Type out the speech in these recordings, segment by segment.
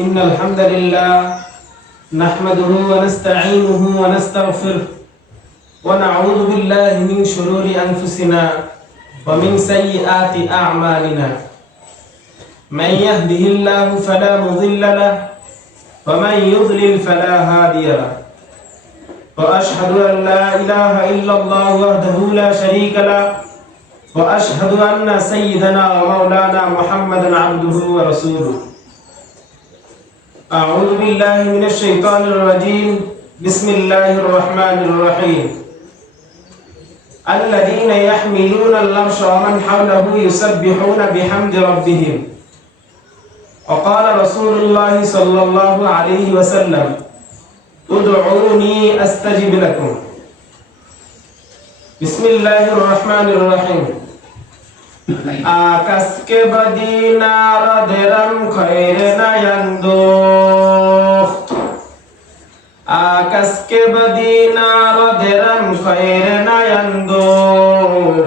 إن الحمد لله نحمده ونستعينه ونستغفره ونعوذ بالله من شرور أنفسنا ومن سيئات أعمالنا من يهده الله فلا مضل له ومن يضلل فلا هادي له وأشهد أن لا إله إلا الله وحده لا شريك له وأشهد أن سيدنا ومولانا محمدا عبده ورسوله أعوذ بالله من الشيطان الرجيم بسم الله الرحمن الرحيم الذين يحملون العرش ومن حوله يسبحون بحمد ربهم وقال رسول الله صلى الله عليه وسلم ادعوني أستجب لكم بسم الله الرحمن الرحيم আকাশকে বদিনার দেরম খৈরে নায়ান্দুখ আকাশকে বদিনার দেরম খৈরে নায়ান্দুখ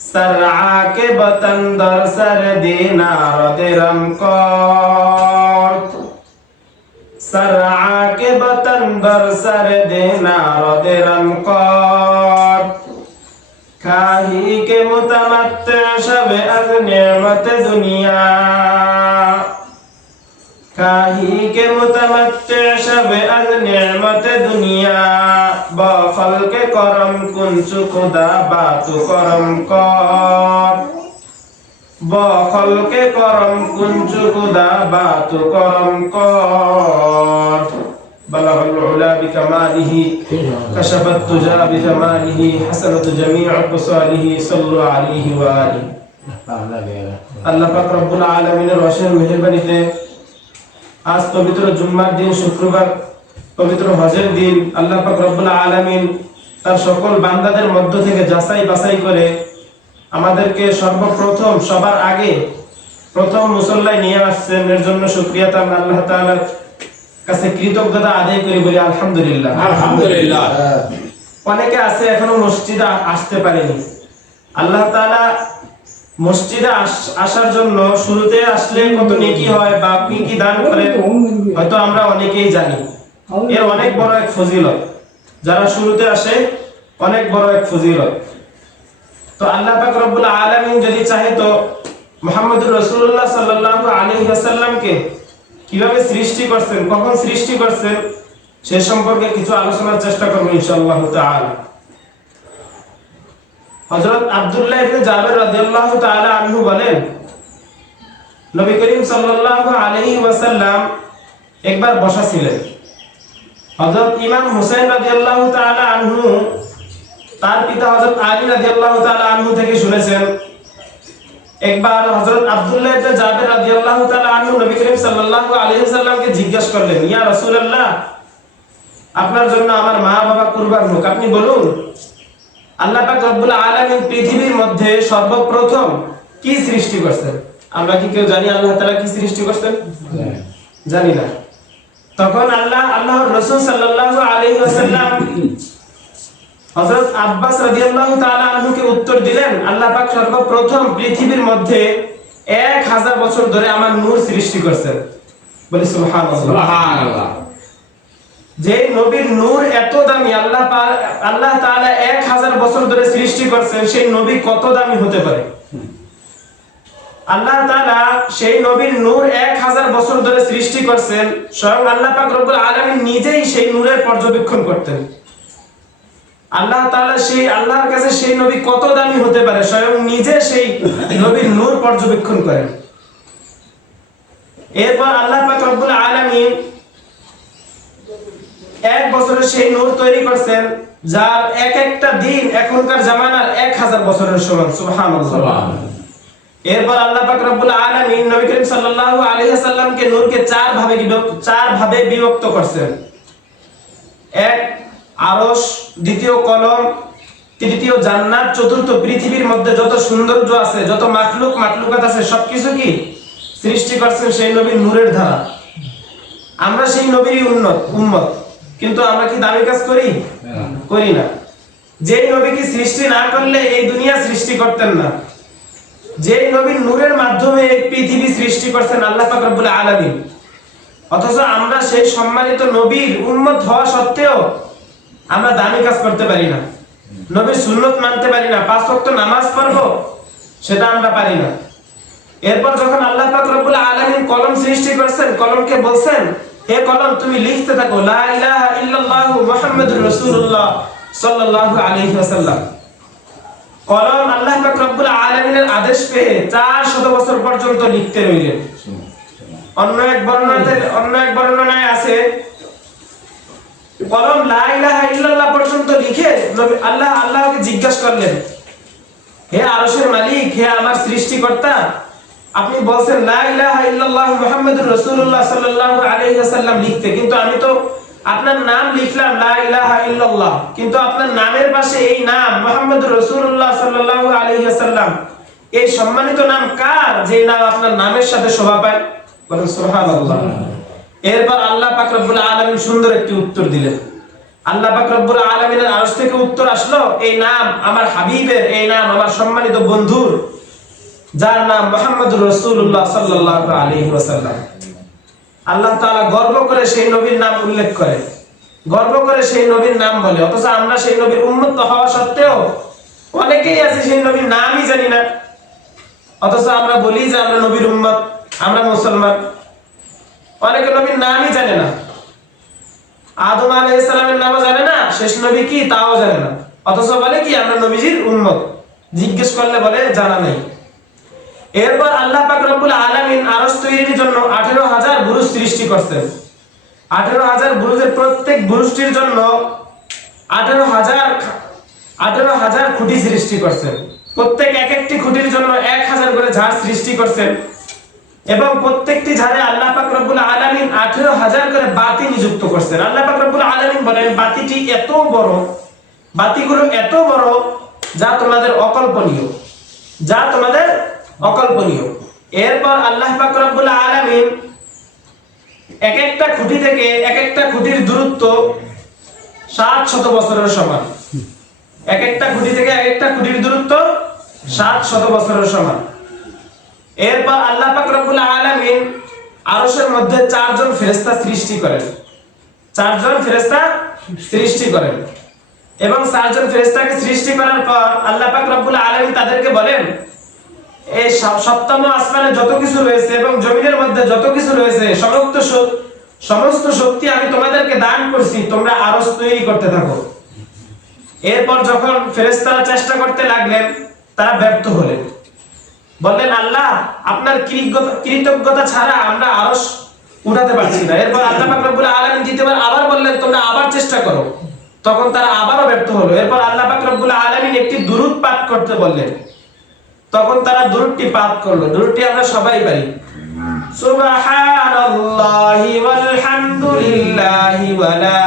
সরআকে বতন্দর সর দিনার দেরম কত সরআকে বতন্দর সর দিনার দেরম কত खाही के मुतमत्ते शब अज नेमत दुनिया खाही के मुतमत्ते शब अज नेमत दुनिया बफल के करम कुंचु खुदा बातु करम कर बफल के करम कुंचु खुदा बातु करम कर بلغ العلا بكماله كشف التجا بجماله حسنة جميع خصاله صلوا عليه وآله আল্লাহ পাক রব্বুল আলামিনের অসীম মেহেরবানিতে আজ পবিত্র জুম্মার দিন শুক্রবার পবিত্র হজের দিন আল্লাহ পাক রব্বুল আলামিন তার সকল বান্দাদের মধ্য থেকে যাচাই বাছাই করে আমাদেরকে সর্বপ্রথম সবার আগে প্রথম মুসল্লায় নিয়ে আসছেন। এর জন্য শুকরিয়া তার আল্লাহ তাআলার কাছে কৃতজ্ঞতা আদায় করি, বলি আলহামদুলিল্লাহ। আলহামদুলিল্লাহ। অনেকে আছে এখনো মসজিদে আসতে পারেনি। আল্লাহ তাআলা মসজিদে আসার জন্য শুরুতে আসলে কত নেকি হয় বা কি দান করে হয়তো আমরা অনেকেই জানি। এর অনেক বড় এক ফজিলত, যারা শুরুতে আসে অনেক বড় এক ফজিলত। তো আল্লাহ পাক রব্বুল আলামিন যদি চাহে তো মুহাম্মদুর রাসূলুল্লাহ সাল্লাল্লাহু আলাইহি ওয়াসাল্লামকে কিভাবে সৃষ্টি করছেন, কখন সৃষ্টি করছেন সে সম্পর্কে কিছু আলোচনার চেষ্টা করব ইনশাআল্লাহ তাআলা। হযরত আব্দুল্লাহ ইবনে জাবের রাদিয়াল্লাহু তাআলা আনহু বলেন, নবী করিম সাল্লাল্লাহু আলাইহি ওয়াসাল্লাম একবার বসা ছিলেন। হযরত ইমাম হুসাইন রাদিয়াল্লাহু তাআলা আনহু তার পিতা হযরত আলী রাদিয়াল্লাহু তাআলা আনহু থেকে শুনেছেন, একবার হযরত আব্দুল্লাহ ইবনে জাবের রাদিয়াল্লাহু তাআলা আনহু নবী করিম সাল্লাল্লাহু আলাইহি ওয়াসাল্লামকে জিজ্ঞাসা করলেন, ইয়া রাসূলুল্লাহ, আপনার জন্য আমার মা বাবা কুরবান হোক, আপনি বলুন আল্লাহ পাক রব্বুল আলামিন পৃথিবীর মধ্যে সর্বপ্রথম কি সৃষ্টি করেছেন? আমরা কি কেউ জানি আল্লাহ তাআলা কি সৃষ্টি করেছেন? জানি না। তখন আল্লাহর রাসূল সাল্লাল্লাহু আলাইহি ওয়াসাল্লাম হযরত আব্বাস রাদিয়াল্লাহু তাআলা আনহুকে উত্তর দিলেন, আল্লাহ পাক সর্বপ্রথম পৃথিবীর মধ্যে 1000 বছর ধরে আমার নূর সৃষ্টি করেছেন। বলি সুবহানাল্লাহ। সুবহানাল্লাহ। যে নবীর নূর এত দামি, আল্লাহ তাআলা 1000 বছর ধরে সৃষ্টি করেছেন, সেই নবী কত দামি হতে পারে? আল্লাহ তাআলা সেই নবীর নূর 1000 বছর ধরে সৃষ্টি করেছেন, স্বয়ং আল্লাহ পাক রব্বুল আলামিন নিজেই সেই নূরের পর্যবেক্ষণ করতেন। আল্লাহ তাআলা সেই আল্লাহর কাছে সেই নবী কত দামি হতে পারে, স্বয়ং নিজে সেই নবীর নূর পর্যবেক্ষণ করেন। এরপর আল্লাহ পাক রব্বুল আলামিন এক বছরে সেই নূর তৈরি করেছেন, যার এক একটা দিন এখনকার জামানার 1000 বছরের সমান। সুবহানাল্লাহ। এরপর আল্লাহ পাক রব্বুল আলামিন নবী করিম সাল্লাল্লাহু আলাইহি ওয়াসাল্লামকে নূরকে চার ভাবে বিভক্ত করেছেন। এক আরশ, দ্বিতীয় কলম, তৃতীয় জান্নাত, চতুর্থ পৃথিবীর মধ্যে যত সৌন্দর্য আছে, যত মাখলুকাত আছে সবকিছু কি সৃষ্টি করেছেন সেই নবীর নূরের দ্বারা। আমরা সেই নবীরই উম্মত, কিন্তু আমরা কি দামি কাজ করি? করি না। যেই নবীকে সৃষ্টি না করলে এই দুনিয়া সৃষ্টি করতেন না, যে নবীর নূরের মাধ্যমে এই পৃথিবী সৃষ্টি করেছেন আল্লাহ পাক রব্বুল আলামিন, অথচ আমরা সেই সম্মানিত নবীর উম্মত হওয়া সত্ত্বেও আমরা দামি কাজ করতে পারি না, নবীর সুন্নত মানতে পারি না, 5 ওয়াক্ত নামাজ পড়বো সেটা আমরা পারি না। এরপর যখন আল্লাহ পাক রব্বুল আলামিন কলম সৃষ্টি করেছেন, কলমকে বলছেন, হে কলম তুমি লিখতে থাকো লা ইলাহা ইল্লাল্লাহু মুহাম্মাদুর রাসূলুল্লাহ সাল্লাল্লাহু আলাইহি ওয়াসাল্লাম। কলম আল্লাহ পাক রব্বুল আলামিনের আদেশ পেয়ে 400 বছর পর্যন্ত লিখতে রইলেন। অন্য এক বর্ণনায় আছে কলম লা ইলাহা ইল্লাল্লাহ পর্যন্ত লিখে আল্লাহকে জিজ্ঞাসা করলেন, হে আরশের মালিক, হে আমার সৃষ্টিকর্তা, আপনি বলছেন লা ইলাহা ইল্লাল্লাহু মুহাম্মাদুর রাসূলুল্লাহ সাল্লাল্লাহু আলাইহি ওয়াসাল্লাম লিখতে, কিন্তু আমি তো আপনার নাম লিখলাম লা ইলাহা ইল্লাল্লাহ, কিন্তু আপনার নামের পাশে এই নাম মুহাম্মাদুর রাসূলুল্লাহ সাল্লাল্লাহু আলাইহি ওয়াসাল্লাম, এই সম্মানিত নাম কার যে নাম আপনার নামের সাথে শোভা পায়? বলেন সুবহানাল্লাহ। এরপর আল্লাহ পাক রব্বুল আলামিন সুন্দর একটি উত্তর দিলেন। আল্লাহ পাক রব্বুল আলামিনের আরশ থেকে উত্তর আসলো, এই নাম আমার হাবিবের, এই নাম আমার সম্মানিত বন্ধুর, যার নাম মুহাম্মাদুর রাসূলুল্লাহ সাল্লাল্লাহু আলাইহি ওয়াসাল্লাম। আল্লাহ তাআলা গর্ব করে সেই নবীর নাম উল্লেখ করে, গর্ব করে সেই নবীর নাম বলে। অথচ আমরা সেই নবীর উম্মত হওয়া সত্ত্বেও অনেকেই আছে সেই নবীর নামই জানি না, অথচ আমরা বলি যে আমরা নবীর উম্মত, আমরা মুসলমান। অনেকে নবীর নামই জানে না, আদম আলাইহিস সালামের নামও জানে না, শেষ নবী কি তাও জানে না, অথচ বলে কি আমরা নবীজির উম্মত। জিজ্ঞেস করলে বলে জানা নেই। এরপর আল্লাহ পাক রব্বুল আলামিন আরশ তৈরির জন্য 18,000 বুরুজ সৃষ্টি করেছেন। 18,000 বুরুজের প্রত্যেক বুরুজটির জন্য 18,000 খুঁটি সৃষ্টি করেছেন। প্রত্যেক এক একটি খুঁটির জন্য 1000 করে ঝাড় সৃষ্টি করেছেন, এবং প্রত্যেকটি ঝাড়ে আল্লাহ পাক রব্বুল আলামিন 18,000 করে বাতি নিযুক্ত করেছেন। আল্লাহ পাক রব্বুল আলামিন বলেন বাতিটি এত বড়, বাতিগুলো এত বড় যা তোমাদের অকল্পনীয়, যা তোমাদের অকল্পনীয়। এরপর আল্লাহ পাক রব্বুল আলামিন এক একটা খুঁটি থেকে এক একটা খুঁটির দূরত্ব 700 বছরের সমান। এক একটা খুঁটি থেকে এক একটা খুঁটির দূরত্ব 700 বছরের সমান। এরপর আল্লাহ পাক রব্বুল আলামিন আরশের মধ্যে 4 জন ফেরেশতা সৃষ্টি করেন, 4 জন ফেরেশতা সৃষ্টি করেন, এবং 4 জন ফেরেশতাকে সৃষ্টি করার পর আল্লাহ পাক রব্বুল আলামিন তাদেরকে বলেন, এই সপ্তম আসমানে যত কিছু রয়েছে এবং জমিনের মধ্যে যত কিছু রয়েছে সমস্ত শক্তি আমি তোমাদেরকে দান করছি, তোমরা আরশ তৈরি করতে থাকো। এরপর যখন ফেরেশতারা চেষ্টা করতে লাগলেন, তারা ব্যর্থ হলেন। বললেন আল্লাহ আপনার কৃতজ্ঞতা ছাড়া আমরা আরশ উঠাতে পারছি না। এরপর আল্লাহ পাক রব্বুল আলামিন দ্বিতীয়বার আবার বললেন তোমরা আবার চেষ্টা করো, তখন তারা আবারও ব্যর্থ হলো। এরপর আল্লাহ পাক রব্বুল আলামিন একটি দুরূদ পাঠ করতে বললেন, তখন তারা দুরূদটি পাঠ করলো। দুরূদটি আমরা সবাই পারি, সুবহানাল্লাহি ওয়াল হামদুলিল্লাহি ওয়া লা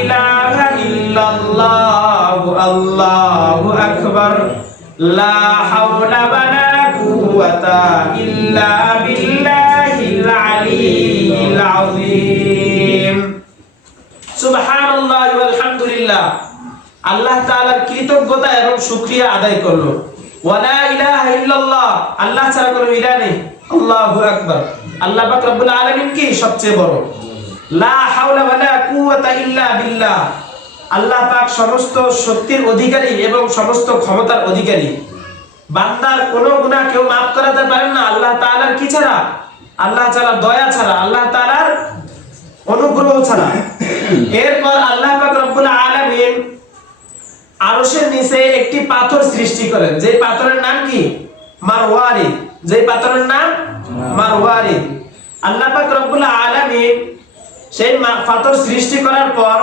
ইলাহা ইল্লাল্লাহু আল্লাহু আকবার লা হাওলা ওয়া লা কুওয়াতা ইল্লা বিল্লাহিল আলিয়্যিল আযীম। সুবহানাল্লাহি ওয়াল হামদুলিল্লাহ, আল্লাহ তাআলার কৃতজ্ঞতা এবং শুকরিয়া আদায় করলো। ওয়া লা ইলাহা ইল্লাল্লাহ, আল্লাহ ছাড়া কোনো ইলাহ নেই। আল্লাহু আকবার, আল্লাহ পাক রব্বুল আলামিন কি সবচেয়ে বড়। লা হাওলা ওয়া লা কুওয়াতা ইল্লা বিল্লাহ, আল্লাহ পাক সমস্ত শক্তির অধিকারী এবং সমস্ত ক্ষমতার অধিকারী। বান্দার কোনো গুনাহ কেউ maaf করাতে পারেন না আল্লাহ তাআলার কি ছাড়া? আল্লাহ তাআলার দয়া ছাড়া, আল্লাহ তাআলার অনুগ্রহ ছাড়া। এরপর আল্লাহ পাক রব্বুল আলামিন আরশের নিচে একটি পাথর সৃষ্টি করেন, যে পাথরের নাম কি? মারওয়ারিদ। যে পাথরের নাম মারওয়ারিদ। আল্লাহ পাক রব্বুল আলামিন সেই পাথর সৃষ্টি করার পর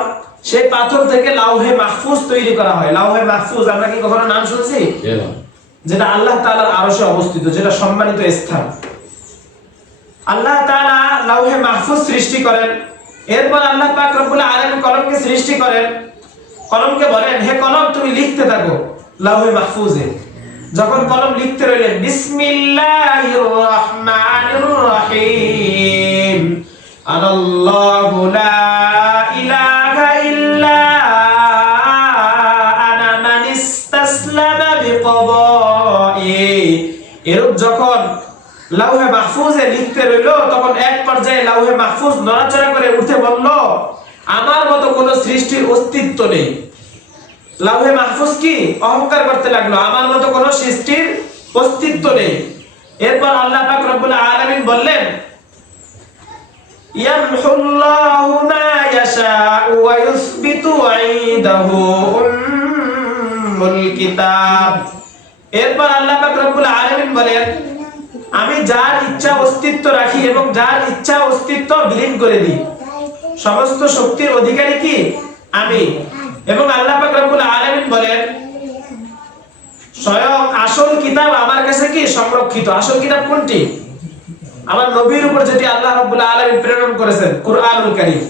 সেই পাথর থেকে লাউহে মাহফুজ তৈরি করা হয়। লাউহে মাহফুজ আমরা কি কখনো নাম শুনছি? যেটা আল্লাহ তাআলার আরশে অবস্থিত, যেটা সম্মানিত স্থান। আল্লাহ তাআলা লাউহে মাহফুজ সৃষ্টি করেন। এরপর আল্লাহ পাক রব্বুল আলামিন কলমকে সৃষ্টি করেন। কলমকে বলেন হে কলম তুমি লিখতে থাকো লাউহে মাহফুজে। যখন কলম লিখতে রইলেন, বিসমিল্লাহির রহমানির রহিম, আল্লাহু লা ইলাহা ইল্লা আনা মানিস্তাসলামা বিকদাই। এরূপ যখন লাউহে মাহফুজে লিখতে রইলো, তখন এক পর্যায়ে লাউহে মাহফুজ নড়াচড়া করে উঠে বলল, আমার মতো কোন সৃষ্টির অস্তিত্ব নেই। লাউহে মাহফুজ কি অহংকার করতে লাগলো, আমার মতো কোন সৃষ্টির অস্তিত্ব নেই। এরপর আল্লাহ পাক রব্বুল আলামিন বললেন, ইয়ামহুল্লাহু মা ইয়াশাউ ওয়া ইউসবিতু ইনদাহু উম্মুল কিতাব। এরপর আল্লাহ পাক রব্বুল আলামিন বলেন, আমি যার ইচ্ছা অস্তিত্ব রাখি এবং যার ইচ্ছা অস্তিত্ব বিলীন করে দিই। সমস্ত শক্তির অধিকারী কি? আমি। এবং আল্লাহ পাক রব্বুল আলামিন বলেন, স্বয়ং আসল কিতাব আমার কাছে কি সংরক্ষিত। আসল কিতাব কোনটি? আমার নবীর উপর যেটি আল্লাহ রাব্বুল আলামিন প্রেরণ করেছেন, কুরআনুল কারীম।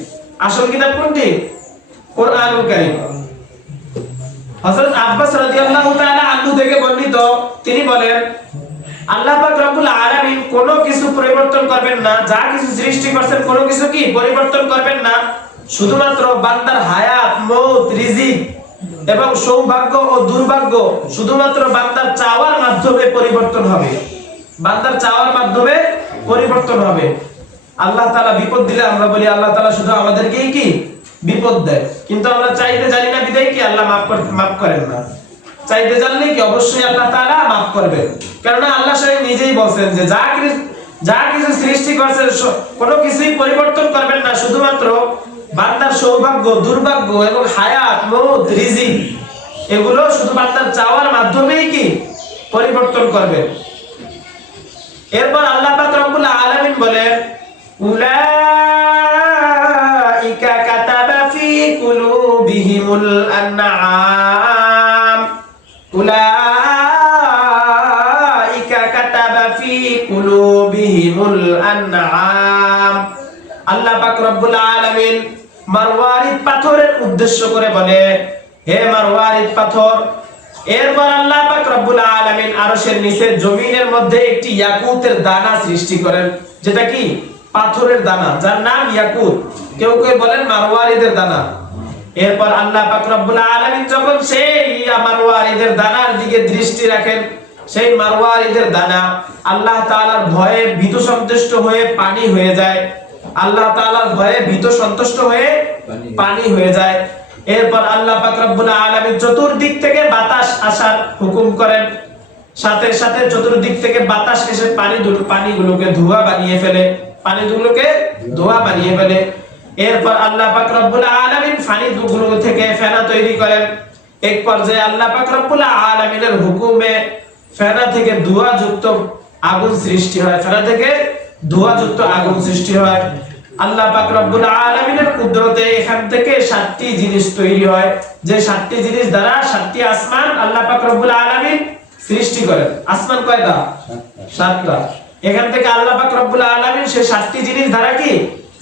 আসল কিতাব কোনটি? কুরআনুল কারীম। হযরত আব্বাস রাদিয়াল্লাহু তাআলা আনহু থেকে বর্ণিত, তিনি বলেন, আল্লাহ পাক রব্বুল আলামিন কোনো কিছু পরিবর্তন করবেন না, যা কিছু সৃষ্টি করেছেন কোনো কিছু কি পরিবর্তন করবেন না। শুধুমাত্র বান্দার হায়াত, মওত, রিজিক এবং সৌভাগ্য ও দুর্ভাগ্য শুধুমাত্র বান্দার চাওয়ার মাধ্যমে পরিবর্তন হবে। বান্দার চাওয়ার মাধ্যমে পরিবর্তন হবে। আল্লাহ তাআলা বিপদ দিলে আমরা বলি আল্লাহ তাআলা শুধু আমাদেরকেই কি বিপদ দেয়, কিন্তু আমরা চাইতে জানি না বিদায় কি আল্লাহ মাফ করেন না। চাইতে জানলে কি অবশ্যই আল্লাহ তাআলা মাফ করবেন, কারণ আল্লাহ স্বয়ং নিজেই বলেন যে যা কিছু সৃষ্টি করেছেন কোনো কিছুই পরিবর্তন করবেন না, শুধুমাত্র বান্দার সৌভাগ্য, দুর্ভাগ্য এবং হায়াত, মওত, রিজিক এগুলো শুধু বান্দার চাওয়ার মাধ্যমেই কি পরিবর্তন করবেন। এরপর আল্লাহ পাক রব্বুল আলামিন বলেন, উলাইকা কাতাবা ফি কুলুবিহিমুল আনআম, উলাইকা কাতাবা ফি কুলুবিহিমুল আনআম। আল্লাহ পাক রব্বুল আলামিন মারওয়ারিদ পাথরের উদ্দেশ্য করে বলে, হে মারওয়ারিদ পাথর। এরপর আল্লাহ পাক রব্বুল আলামিন আরশের নিচে জমিনের মধ্যে একটি ইয়াকুতের দানা সৃষ্টি করেন, যেটা কি পাথরের দানা, যার নাম ইয়াকুত। কেউ কেউ বলেন মারওয়ারিদের দানা। এরপর আল্লাহ পাক রব্বুল আলামিন যখন সেই মারওয়ারিদের দানার দিকে দৃষ্টি রাখেন, সেই মারওয়ারিদের দানা আল্লাহ তাআলার ভয়ে ভীত সন্তুষ্ট হয়ে পানি হয়ে যায়। আল্লাহ তাআলার ভয়ে ভীত সন্তুষ্ট হয়ে পানি হয়ে যায়। এরপর আল্লাহ পাক রব্বুল আলামিন চতুর্দিক থেকে বাতাস আসার হুকুম করেন, সাথে সাথে চতুর্দিক থেকে বাতাস এসে পানিগুলোকে ধোঁয়া বানিয়ে ফেলে, পানিগুলোকে ধোঁয়া বানিয়ে ফেলে। এরপর আল্লাহ পাক রব্বুল আলামিন পানিগুলো থেকে ফেনা তৈরি করেন। এক পর্যায়ে আল্লাহ পাক রব্বুল আলামিনের হুকুমে ফেনা থেকে ধোঁয়াযুক্ত আগুন সৃষ্টি হয়, ফেনা থেকে ধোঁয়াযুক্ত আগুন সৃষ্টি হয়। আল্লাহ পাক রব্বুল আলামিনের কুদরতে এখান থেকে 7টি জিনিস তৈরি হয়, যে 7টি জিনিস দ্বারা 7টি আসমান আল্লাহ পাক রব্বুল আলামিন সৃষ্টি করেন। আসমান কয়টা? 7টা। এখান থেকে আল্লাহ পাক রব্বুল আলামিন সেই 7টি জিনিস দ্বারা কি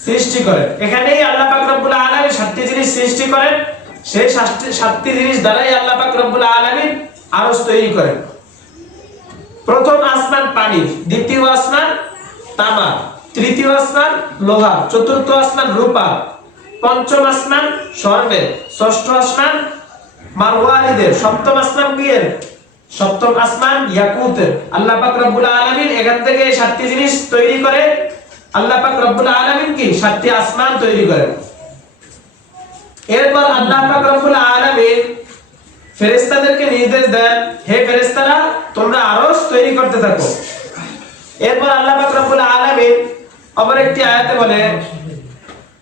সৃষ্টি করেন। এখানেই আল্লাহ পাক রব্বুল আলামিন 7টি জিনিস সৃষ্টি করেন, সেই 7টি জিনিস দ্বারাই আল্লাহ পাক রব্বুল আলামিন আরশ তৈরি করেন। প্রথম আসমান পানি, দ্বিতীয় আসমান তামা, তৃতীয় আসমান লোহা, চতুর্থ আসমান রূপা, পঞ্চম আসমান স্বর্ণের, ষষ্ঠ আসমান মারওয়ারিদের, সপ্তম আসমান কিয়ের? সপ্তম আসমান ইয়াকুতের। আল্লাহ পাক রব্বুল আলামিন এখান থেকে 7টি জিনিস তৈরি করে। আল্লাহ পাক রব্বুল আলামিন কি 7টি আসমান তৈরি করেন। এরপর আল্লাহ পাক রব্বুল আলামিন ফেরেশতাদেরকে নির্দেশ দেন, হে ফেরেশতারা তোমরা আরশ তৈরি করতে থাকো। এরপর আল্লাহ পাক রব্বুল আলামিন আবার একটি আয়াতে বলে,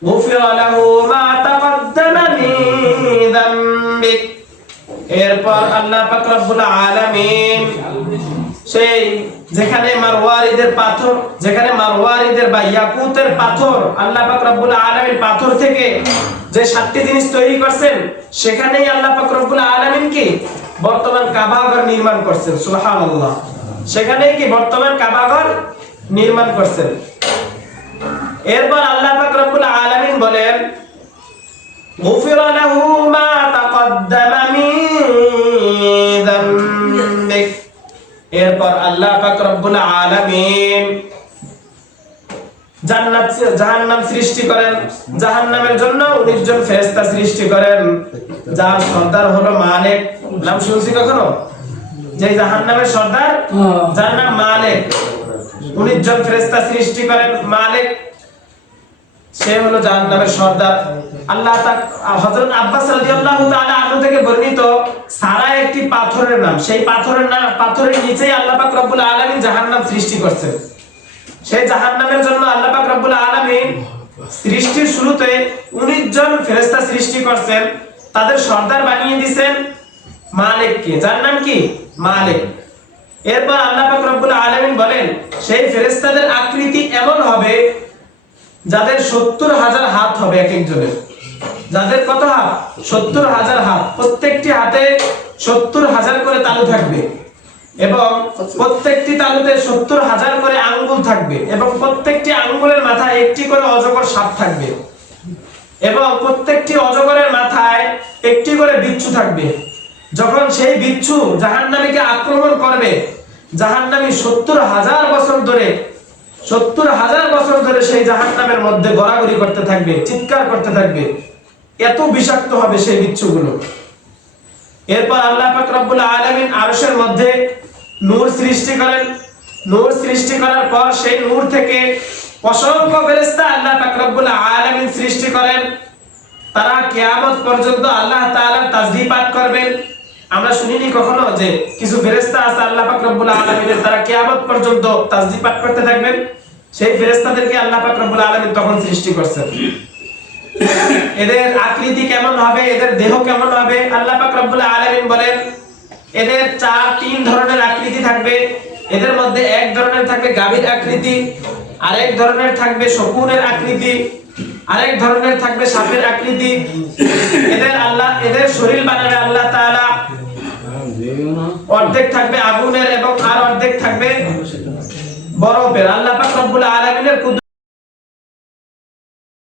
গুফিরা লাহু মা তাকদ্দামা মিন যামবিক। এরপর আল্লাহ পাক রব্বুল আলামিন সেই যেখানে মারওয়ারিদের পাথর, যেখানে মারওয়ারিদের বা ইয়াকুতের পাথর আল্লাহ পাক রব্বুল আলামিন পাথর থেকে যে 7টি জিনিস তৈরি করেছেন, সেখানেই আল্লাহ পাক রব্বুল আলামিন কি বর্তমান কাবাঘর নির্মাণ করছেন। সুবহানাল্লাহ। সেখানেই কি বর্তমান কাবাঘর নির্মাণ করছেন। এরপর আল্লাহ পাক রব্বুল আলামিন বলেন, গুফিরা লাহু মা তাকদ্দামা মিন যামবিক। এরপর আল্লাহ পাক রব্বুল আলামিন জান্নাত জাহান্নাম সৃষ্টি করেন। জাহান্নামের জন্য 19 জন ফেরেশতা সৃষ্টি করেন, যার সর্দার হলো মালিক। নাম শুনছি কখনো? যে জাহান্নামের সর্দার, যার নাম মালিক। 19 জন ফেরেশতা সৃষ্টি করেন। মালিক সে হলো জাহান্নামের সর্দার। আল্লাহ হযরত আব্বাস রাদিয়াল্লাহু তাআলা আনহু থেকে বর্ণিত সারা একটি পাথরের নাম। সেই পাথরের নিচেই আল্লাহ পাক রব্বুল আলামিন জাহান্নাম সৃষ্টি করেছেন। সেই জাহান্নামের জন্য আল্লাহ পাক রব্বুল আলামিন সৃষ্টির শুরুতে 19 জন ফেরেশতা সৃষ্টি করেছেন। তাদের সর্দার বানিয়ে দিয়েছেন মালিককে, যার নাম কি? মালিক। এরপর আল্লাহ পাক রব্বুল আলামিন বলেন সেই ফেরেশতাদের আকৃতি এমন হবে যাদের 70,000 হাত হবে এক একজনের। যাদের কত হাত? 70,000 হাত। প্রত্যেকটি হাতে 70,000 করে তালু থাকবে এবং প্রত্যেকটি তালুতে 70,000 করে আঙ্গুল থাকবে এবং প্রত্যেকটি আঙ্গুলের মাথায় একটি করে অজগর সাপ থাকবে এবং প্রত্যেকটি অজগরের মাথায় একটি করে বিচ্ছু থাকবে। যখন সেই বিচ্ছু জাহান্নামীকে আক্রমণ করবে, জাহান্নামী 70,000 বছর ধরে সেই জাহান্নামের মধ্যে গড়াগড়ি করতে থাকবে, চিৎকার করতে থাকবে, এত বিষাক্ত হবে সেই বিচ্ছুগুলো। এরপর আল্লাহ পাক রব্বুল আলামিন আরশের মধ্যে নূর সৃষ্টি করেন। নূর সৃষ্টি করার পর সেই নূর থেকে অসংখ্য ফেরেশতা আল্লাহ পাক রব্বুল আলামিন সৃষ্টি করেন। তারা কিয়ামত পর্যন্ত আল্লাহ তাআলার তাসবিহ পাঠ করবেন। আমরা শুনিনি কখনো যে কিছু ফেরেশতা আছে আল্লাহ পাক রব্বুল আলামিনের, তারা কিয়ামত পর্যন্ত তাসবিহ পাঠ করতে থাকবেন। সেই ফেরেশতাদেরকে আল্লাহ পাক রব্বুল আলামিন তখন সৃষ্টি করেছেন। এদের আকৃতি কেমন হবে, এদের দেহ কেমন হবে, আল্লাহ পাক রব্বুল আলামিন বলেন এদের 3 ধরনের আকৃতি থাকবে। এদের মধ্যে এক ধরনের থাকবে গাভীর আকৃতি, আরেক ধরনের থাকবে শকুনের আকৃতি, আরেক ধরনের থাকবে সাপের আকৃতি। এদের শরীর বানাবে আল্লাহ তাআলা, অর্ধেক থাকবে আগুনের এবং আর অর্ধেক থাকবে বরফের। আল্লাহ পাক রব্বুল আলামিনের